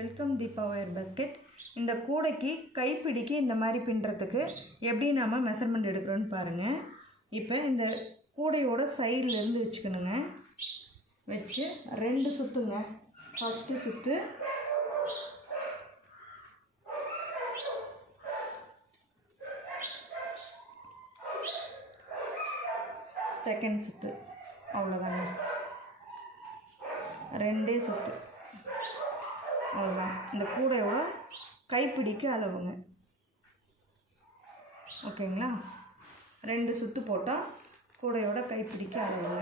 Welcome Deepa wire basket. இந்த கூடைக்கு கைப்பிடிக்கு இந்த மாதிரி பின்னுறதுக்கு எப்படி நாம் மெஷர்மெண்ட் எடுக்கிறோன்னு பாருங்கள். இப்போ இந்த கூடையோட சைட்லேருந்து வச்சுக்கணுங்க. வச்சு 2 சுற்றுங்க. ஃபஸ்ட்டு சுற்று, செகண்ட் சுற்று, அவ்வளோதாங்க. 2 சுற்று, அவ்வளோதான். இந்த கூடையோட கைப்பிடிக்கு அளவுங்க. ஓகேங்களா? 2 சுற்று போட்டால் கூடையோட கைப்பிடிக்கு அளவுங்க.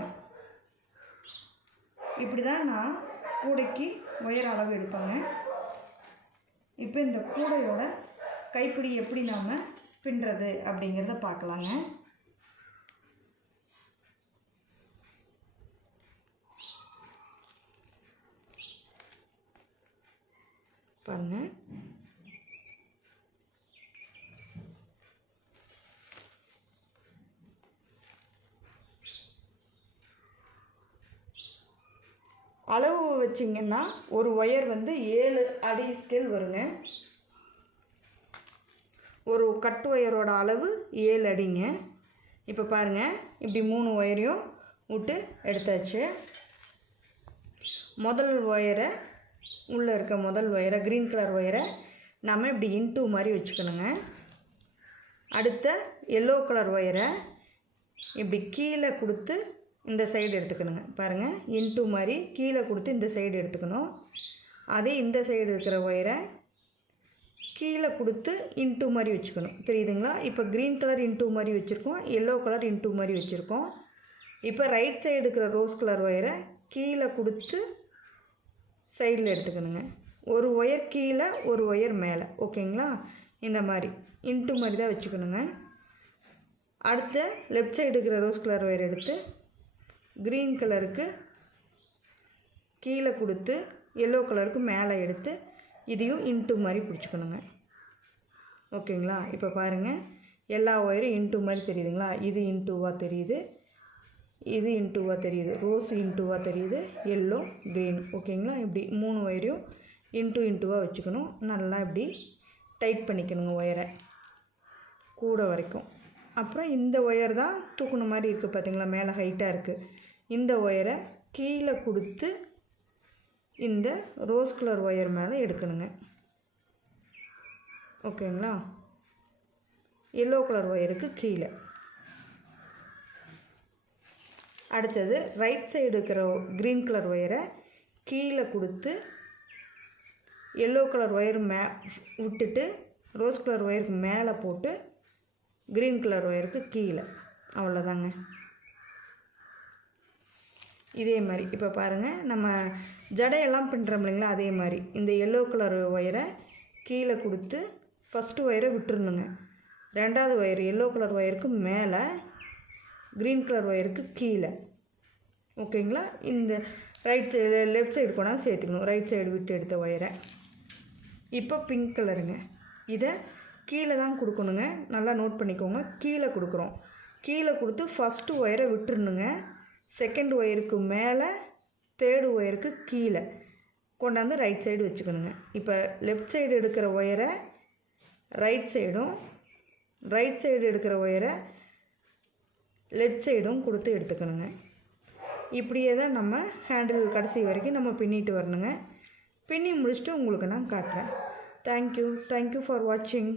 இப்படி தான் நான் கூடைக்கு ஒயர் அளவு எடுப்பாங்க. இப்போ இந்த கூடையோட கைப்பிடி எப்படி நாம் பின்னுறது அப்படிங்கிறத பார்க்கலாங்க. பாருங்க, அளவு வச்சிங்கன்னா ஒரு ஒயர் வந்து 7 அடி ஸ்கேல் வருங்க. ஒரு கட் ஒயரோட அளவு 7 அடிங்க. இப்போ பாருங்கள், இப்படி 3 ஒயரையும் விட்டு எடுத்தாச்சு. முதல் ஒயரை, உள்ளே இருக்க முதல் ஒயரை, க்ரீன் கலர் ஒயரை நம்ம இப்படி இன்டூ மாதிரி வச்சுக்கணுங்க. அடுத்த எல்லோ கலர் ஒயரை இப்படி கீழே கொடுத்து இந்த சைடு எடுத்துக்கணுங்க. பாருங்கள், இன்டூ மாதிரி கீழே கொடுத்து இந்த சைடு எடுத்துக்கணும். அதே இந்த சைடு இருக்கிற ஒயரை கீழே கொடுத்து இன்டூ மாதிரி வச்சுக்கணும். தெரியுதுங்களா? இப்போ க்ரீன் கலர் இன்டூ மாதிரி வச்சுருக்கோம், எல்லோ கலர் இன்டூ மாதிரி வச்சுருக்கோம். இப்போ ரைட் சைடு இருக்கிற ரோஸ் கலர் ஒயரை கீழே கொடுத்து சைடில் எடுத்துக்கணுங்க. ஒரு ஒயர் கீழே, ஒரு ஒயர் மேலே. ஓகேங்களா? இந்த மாதிரி இன்ட்டு மாதிரி தான் வச்சுக்கணுங்க. அடுத்து லெஃப்ட் சைடு இருக்கிற ரோஸ் கலர் ஒயர் எடுத்து க்ரீன் கலருக்கு கீழே கொடுத்து எல்லோ கலருக்கு மேலே எடுத்து இதையும் இன்ட்டு மாதிரி பிடிச்சிக்கணுங்க. ஓகேங்களா? இப்போ பாருங்கள், எல்லா ஒயரும் இன்ட்டு மாதிரி தெரியுதுங்களா? இது இன்ட்டுவாக தெரியுது, இது இன்ட்டுவாக தெரியுது, ரோஸ் இன்ட்டுவாக தெரியுது, எல்லோ, க்ரீன். ஓகேங்களா? இப்படி 3 ஒயரையும் இன்ட்டுவாக வச்சுக்கணும். நல்லா இப்படி டைட் பண்ணிக்கணுங்க ஒயரை கூட வரைக்கும். அப்புறம் இந்த ஒயர் தான் தூக்குன மாதிரி இருக்குது பார்த்திங்களா? மேலே ஹைட்டாக இருக்குது. இந்த ஒயரை கீழே கொடுத்து இந்த ரோஸ் கலர் ஒயர் மேலே எடுக்கணுங்க. ஓகேங்களா? எல்லோ கலர் ஒயருக்கு கீழே. அடுத்தது ரைட் சைடு இருக்கிற க்ரீன் கலர் ஒயரை கீழே கொடுத்து எல்லோ கலர் ஒயர் விட்டுட்டு ரோஸ் கலர் ஒயருக்கு மேலே போட்டு க்ரீன் கலர் ஒயருக்கு கீழே. அவ்வளோதாங்க. இதே மாதிரி இப்போ பாருங்கள், நம்ம ஜடையெல்லாம் பின்னுறோம் இல்லைங்களா? அதே மாதிரி இந்த எல்லோ கலர் ஒயரை கீழே கொடுத்து ஃபஸ்ட்டு ஒயரை விட்டுருணுங்க. 2வது ஒயர் எல்லோ கலர் ஒயருக்கு மேலே, க்ரீன் கலர் ஒயருக்கு கீழே. ஓகேங்களா? இந்த ரைட் சைடு லெஃப்ட் சைடு கொண்டாந்து சேர்த்துக்கணும். ரைட் சைடு விட்டு எடுத்த ஒயரை. இப்போ பிங்க் கலருங்க. இதை கீழே தான் கொடுக்கணுங்க. நல்லா நோட் பண்ணிக்கோங்க. கீழே கொடுக்குறோம். கீழே கொடுத்து ஃபஸ்ட்டு ஒயரை விட்டுருணுங்க. செகண்ட் ஒயருக்கு மேலே, தேர்டு ஒயருக்கு கீழே கொண்டாந்து ரைட் சைடு வச்சுக்கணுங்க. இப்போ லெஃப்ட் சைடு எடுக்கிற ஒயரை ரைட் சைடும், ரைட் சைடு எடுக்கிற ஒயரை லெஃப்ட் சைடும் கொடுத்து எடுத்துக்கணுங்க. இப்படியே தான் நம்ம ஹேண்டில் கடைசி வரைக்கும் நம்ம பின்னிட்டு வரணுங்க. பின்னி முடிச்சுட்டு உங்களுக்கு நான் காட்டுறேன். தேங்க்யூ ஃபார் வாட்சிங்.